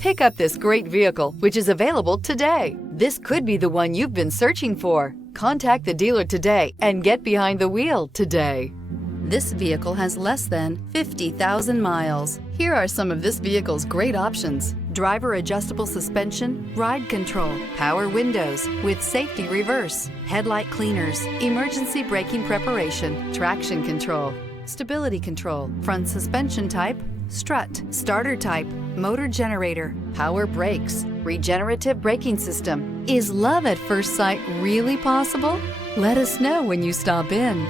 Pick up this great vehicle, which is available today. This could be the one you've been searching for. Contact the dealer today and get behind the wheel today. This vehicle has less than 50,000 miles. Here are some of this vehicle's great options: driver adjustable suspension, ride control, power windows with safety reverse, headlight cleaners, emergency braking preparation, traction control, stability control, front suspension type, strut, starter type, motor generator, power brakes, regenerative braking system. Is love at first sight really possible? Let us know when you stop in.